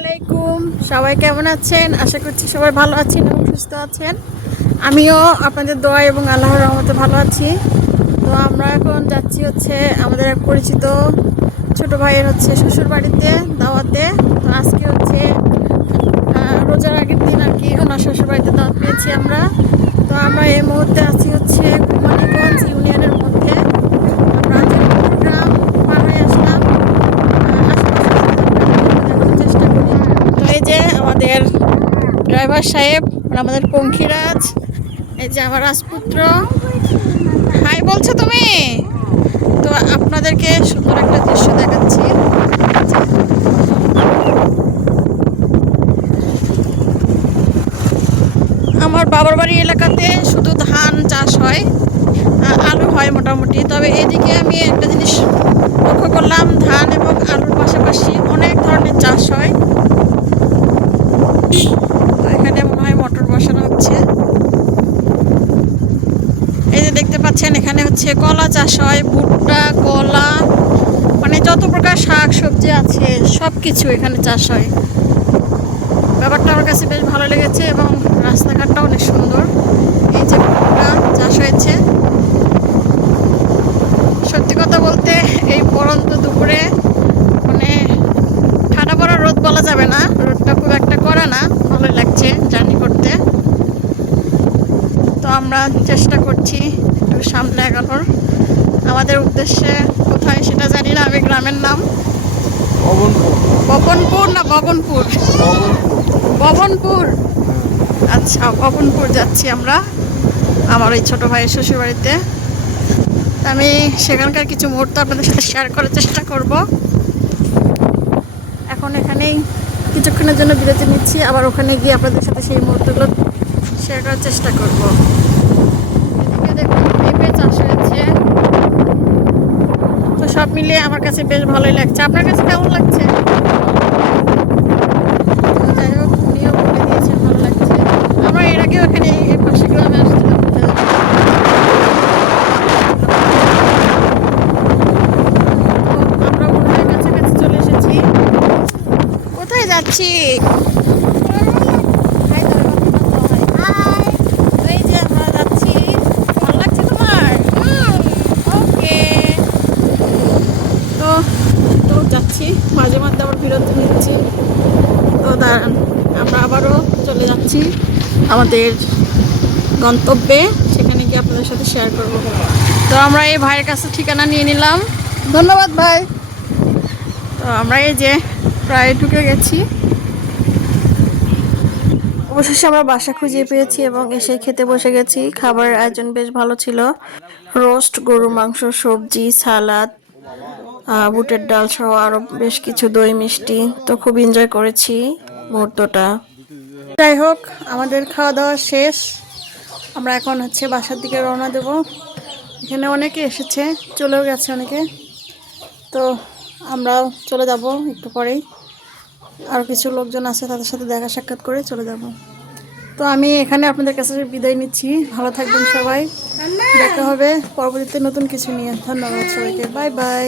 আলাইকুম, সবাই কেমন আছেন? আশা করছি সবাই ভালো আছেন এবং সুস্থ আছেন। আমিও আপনাদের দোয়া এবং আল্লাহর রহমতে ভালো আছি। তো আমরা এখন যাচ্ছি আমাদের এক পরিচিত ছোট ভাইয়ের শ্বশুর বাড়িতে দাওয়াতে। তো আজকে রোজার আগের দিন আর কি ওনার শ্বশুর বাড়িতে দাওয়াত পেয়েছি আমরা। তো আমরা এই মুহূর্তে আছি মানিকগঞ্জ ইউনিয়নের মধ্যে। আমরা গ্রাম পার হয়ে আসলাম। চেষ্টা করি। তো এই যে আমাদের ড্রাইভার সাহেব, আমাদের পঙ্খিরাজ, এই যে আমার রাজপুত্র। হাই বলছো তুমি? তো আপনাদেরকে সুন্দর একটা দৃশ্য দেখাচ্ছি। আমার বাবার বাড়ি এলাকাতে শুধু ধান চাষ হয়, আলু হয় মোটামুটি। তবে এদিকে আমি একটা জিনিস লক্ষ্য করলাম, ধান এবং আলুর পাশাপাশি অনেক ধরনের চাষ হয়। তো এখানে মনে হয় মোটর বসানো হচ্ছে। এই যে দেখতে পাচ্ছেন, এখানে কলা চাষ হয়, ভুট্টা, কলা, মানে যত প্রকার শাক সবজি আছে সব কিছু এখানে চাষ হয়। ব্যাপারটা আমার কাছে বেশ ভালো লেগেছে এবং রাস্তাঘাটটা অনেক সুন্দর। এই যে ভুট্টা চাষ হয়েছে। সত্যি কথা বলতে এই পড়ন্ত দুপুরে মানে ঠান্ডা পড়া রোদ বলা যাবে না, রোদটা খুব একটা কড়া না, ভালোই লাগছে জার্নি করতে। তো আমরা চেষ্টা করছি একটু সামনে এগানোর। আমাদের উদ্দেশ্যে কোথায় সেটা জানি না, আমি গ্রামের নাম বপনপুর না ভবনপুর? ভবনপুর। আচ্ছা, ভবনপুর যাচ্ছি আমরা আমার ওই ছোট ভাইয়ের শ্বশুর বাড়িতে। আমি সেখানকার কিছু মুহূর্ত আপনাদের সাথে শেয়ার করার চেষ্টা করব। এখন এখানেই কিছুক্ষণের জন্য বিরতি নিচ্ছি, আবার ওখানে গিয়ে আপনাদের সাথে সেই মুহূর্তগুলো শেয়ার করার চেষ্টা করব। এদিকে দেখুন পেঁপে চাষ হয়েছে। তো সব মিলিয়ে আমার কাছে বেশ ভালোই লাগছে। আপনার কাছে কেমন লাগছে? যাই হোক, উনিও বলে দিয়েছেন ভালো লাগছে। আমরা এর আগেও এখানে এই পাশে গ্রামে আসছিলাম। আমরা মনে হয় কাছাকাছি চলে এসেছি। কোথায় যাচ্ছি? এই যে আমরা যাচ্ছি। ভালো লাগছে তোমার? ওকে। তো তো যাচ্ছি, মাঝে মধ্যে আবার বিরতি নিচ্ছি। তো দাঁড়ান, আমরা আবারও চলে যাচ্ছি আমাদের গন্তব্যে, সেখানে গিয়ে আপনাদের সাথে শেয়ার করব। তো আমরা এই ভাইয়ের কাছে ঠিকানা নিয়ে নিলাম। ধন্যবাদ ভাই। তো আমরা এই যে প্রায় ঢুকে গেছি। অবশেষে আমরা বাসা খুঁজে পেয়েছি এবং এসে খেতে বসে গেছি। খাবারের আয়োজন বেশ ভালো ছিল। রোস্ট, গরুর মাংস, সবজি, সালাদ, বুটের ডাল সহ আরো বেশ কিছু দই মিষ্টি। তো খুব এনজয় করেছি মুহূর্তটা। যাই হোক, আমাদের খাওয়া দাওয়া শেষ। আমরা এখন বাসার দিকে রওনা দেব। এখানে অনেকে এসেছে, চলেও গেছে অনেকে। তো আমরাও চলে যাব একটু পরেই। আরও কিছু লোকজন আছে, তাদের সাথে দেখা সাক্ষাৎ করে চলে যাব। তো আমি এখানে আপনাদের কাছে বিদায় নিচ্ছি। ভালো থাকবেন সবাই। দেখা হবে পরবর্তীতে নতুন কিছু নিয়ে। ধন্যবাদ সবাইকে। Bye bye.